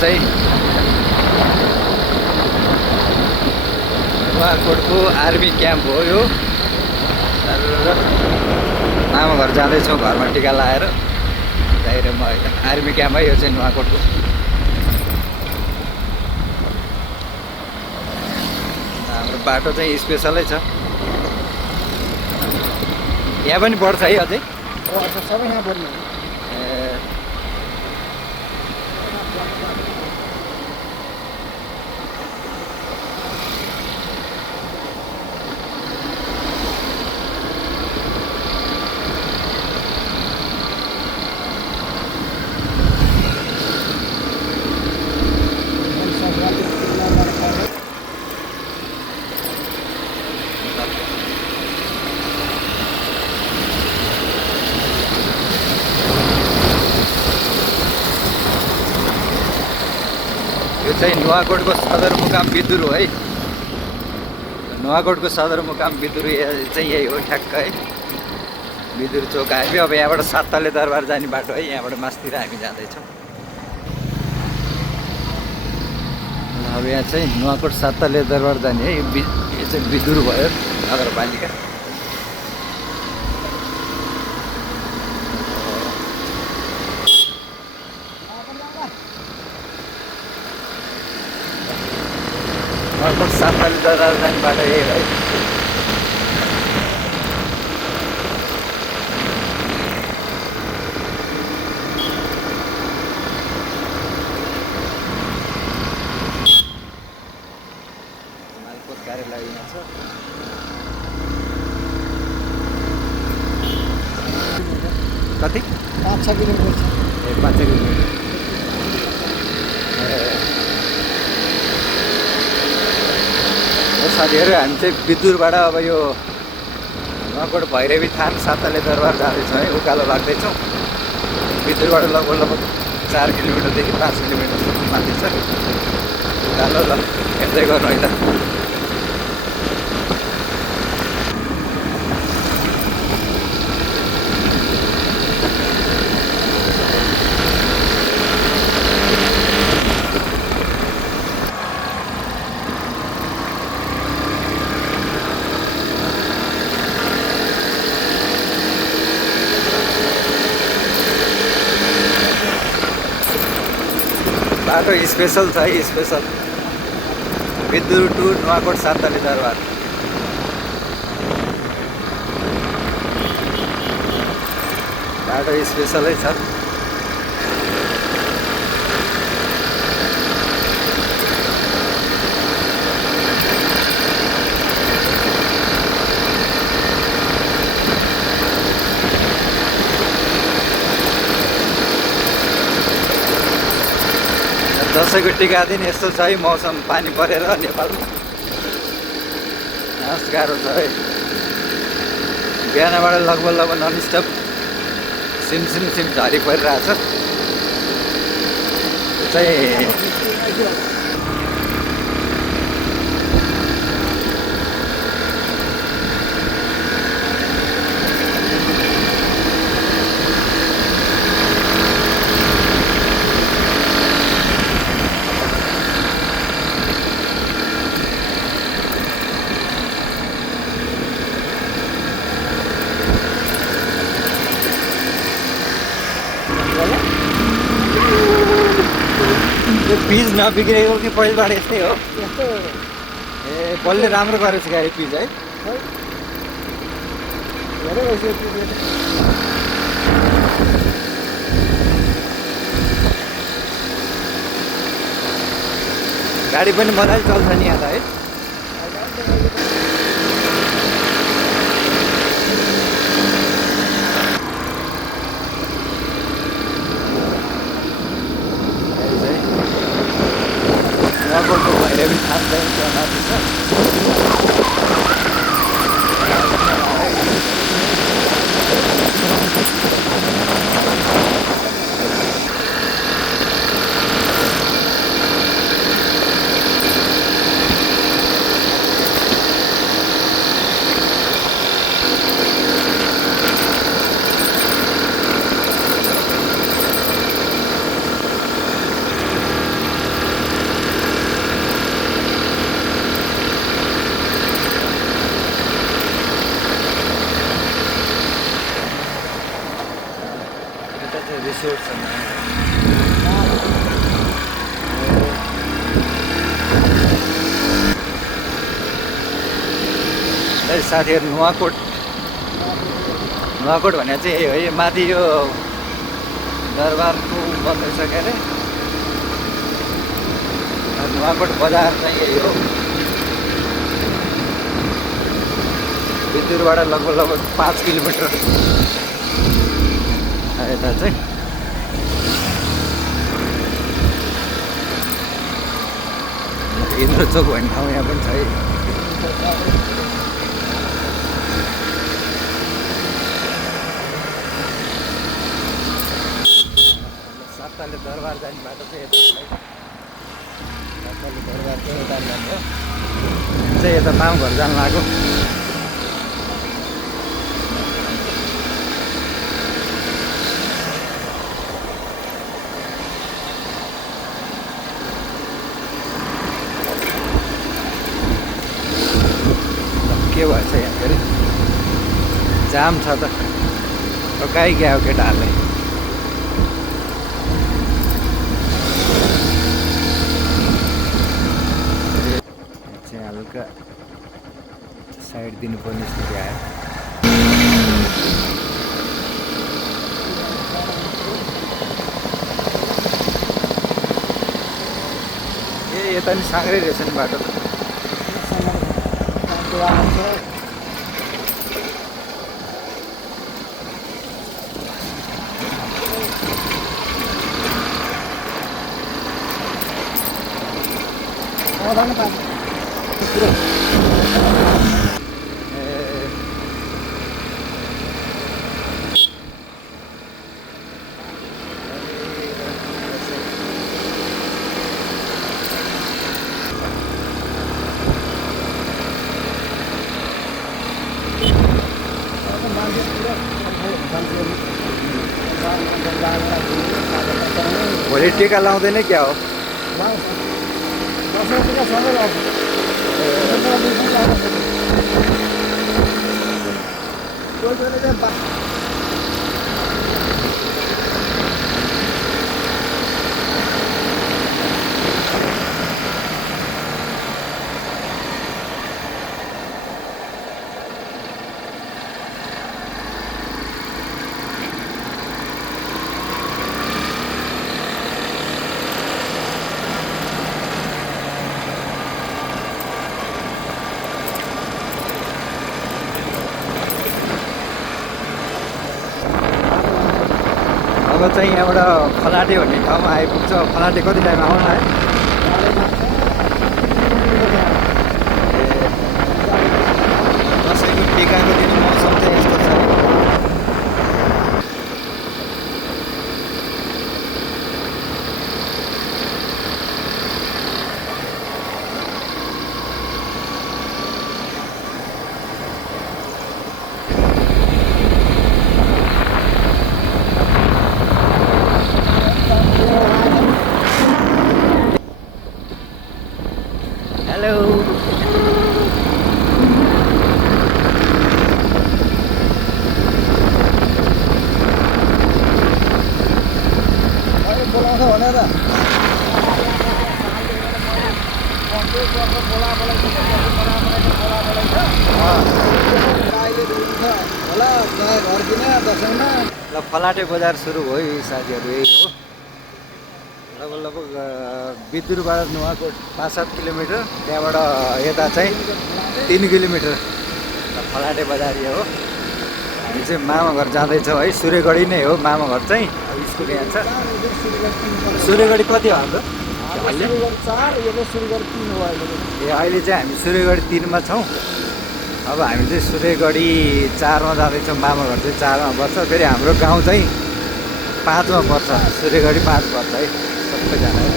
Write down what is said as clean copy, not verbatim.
चाहिँ नुवाकोटको army camp हो यो। मामा घर जाँदैछौँ, घरमा टिका लाएर बाहिर म आर्मी क्याम्प है यो चाहिँ नुवाकोटको। हाम्रो बाटो चाहिँ स्पेसलै छ, यहाँ पनि बढ्छ है अझै। सबै यहाँ बढ्ने यो चाहिँ नुवाकोटको सदरमुकाम बिदुर हो है। नुवाकोटको सदरमुकाम बिदुर चाहिँ यही हो ठ्याक्क है, बिदुर चोक आयो। अब यहाँबाट साततले दरबार जाने बाटो है, यहाँबाट मास्तिर हामी जाँदैछौँ। अब यहाँ चाहिँ नुवाकोट साततले दरबार जाने है, यो चाहिँ बिदुर भयो नगरपालिका। नुवाकोट साततले दरबार जाने बाटो यही है। कार्यालय यहाँ छ। कति 5-6 किलोमिटर छ। 5 किलोमिटर। साथीहरू हामी चाहिँ बिदुरबाट अब यो नुवाकोट भैरवी थान साततले दरबार जाँदैछौँ है, उकालो लाग्दैछौँ। बिदुरबाट लगभग 4 किलोमिटरदेखि 5 किलोमिटरसम्म माथि छ उकालो। ल हेर्दै गर्नु है त। बाटो स्पेसल छ है, स्पेसल बिदुर टु नुवाकोट साततले दरबार। बाटो स्पेसलै छ। दसैँको टिका दिन यस्तो छ है मौसम, पानी परेर नेपालमा गाह्रो छ है। बिहानबाट लगभग ननस्टप सिम झरी परिरहेछ चाहिँ। यो पिच नबिग्रेको कि पहिलेबाट यस्तै हो? ए कसले राम्रो गरेको छ गाडी पिच है? गाडी पनि मजाले चल्छ नि यहाँ त है। नुवाकोटको भैरवी थान चाहिँ त्यहाँ माथि छ। रिसोर्टसँग साथीहरू नुवाकोट भने चाहिँ यही हो है माथि यो दरबारको बन्दैछ के अरे नुवाकोट बजार चाहिँ यही हो बिदुरबाट लगभग 5 किलोमिटर यता चाहिँ इन्द्रचोक भन्ने ठाउँ यहाँ पनि छ है सातले दरबार जाने बाटो चाहिँ यता सातले दरबार चाहिँ यता जाने हो चाहिँ यता मामघर जानु लाग्यो के भएछ यहाँ फेरि जाम छ त काहीँ गयो केटाहरूले चाहिँ हल्का साइड दिनुपर्ने स्थिति आयो ए यता नि साँग्रै रहेछ नि बाटो त भोलि टिका लाउँदैन क्या हो अब चाहिँ यहाँबाट फलाटे भन्ने ठाउँमा आइपुग्छ फलाटे कति टाइम आउनु है दसैँको टिकाको दिन मौसम चाहिँ यस्तो छ हेलो बोलाउँछ भने त होला घर दिन दसैँमा ल फलाटे बजार सुरु भयो साथीहरू यही हो लगभग बिदुरबाट नुवाकोट 5-7 किलोमिटर त्यहाँबाट यता चाहिँ 3 किलोमिटर फलाटे बजार यो हो हामी चाहिँ मामाघर जाँदैछौँ है सूर्यगढी नै हो मामाघर चाहिँ स्कुल यहाँ छ सूर्यगढी कति हो हाम्रो अहिले 4 यो सुरुगढी 3 हो अहिले ए अहिले चाहिँ हामी सूर्यगढी 3 छौँ अब हामी चाहिँ सूर्यगढी 4 जाँदैछौँ मामाघर चाहिँ 4 पर्छ फेरि हाम्रो गाउँ चाहिँ 5 पर्छ सूर्यगढी 5 पर्छ है सबैजना